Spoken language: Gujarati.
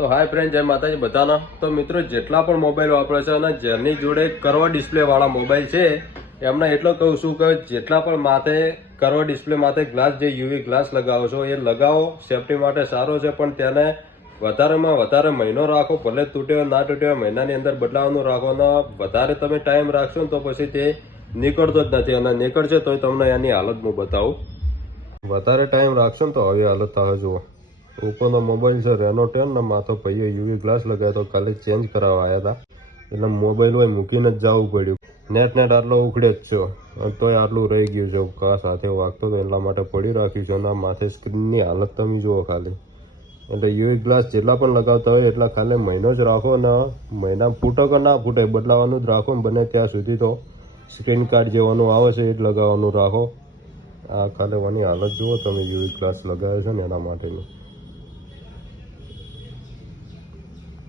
તો હાય ફ્રેન્ડ, જય માતાજી બધાના। તો મિત્રો, જેટલા પણ મોબાઈલ વાપરે છે અને જેની જોડે કર્વ ડિસ્પ્લે વાળા મોબાઈલ છે એમને એટલો કહું છું કે જેટલા પણ માથે કર્વ ડિસ્પ્લે માથે ગ્લાસ, જે યુવી ગ્લાસ લગાવો છો એ લગાવો, સેફટી માટે સારો છે। પણ તેને વધારેમાં વધારે મહિનો રાખો, ભલે તૂટ્યો ના તૂટ્યો મહિનાની અંદર બદલાવાનું રાખો, ને વધારે તમે ટાઈમ રાખશો ને તો પછી તે નીકળતો જ નથી, અને નીકળશે તો તમને એની હાલત હું બતાવું। વધારે ટાઈમ રાખશો ને તો આવી હાલત આવે। જુઓ, ઉપરનો મોબાઈલ છે રેનો 10 ને માથો ભાઈએ યુવી ગ્લાસ લગાવ્યો તો ખાલી ચેન્જ કરાવવા આવ્યા હતા, એટલે મોબાઈલ હોય મૂકીને જ જવું પડ્યું। નેટ આટલો ઉખડે જ છો, તોય આટલું રહી ગયું છે। કા સાથે વાગતો તો એટલા માટે પડી રાખ્યું છે, અને માથે સ્ક્રીનની હાલત તમે જુઓ ખાલી। એટલે યુવી ગ્લાસ જેટલા પણ લગાવતા હોય એટલા ખાલી મહિનો જ રાખો, ને મહિના ફૂટો કે ના ફૂટે બદલાવાનું જ રાખો, ને બને ત્યાં સુધી તો સ્ક્રીન કાર્ડ જેવાનું આવે છે એ જ લગાવવાનું રાખો। આ ખાલી વાની હાલત જુઓ તમે, યુવી ગ્લાસ લગાવ્યો છે ને એના માટેની।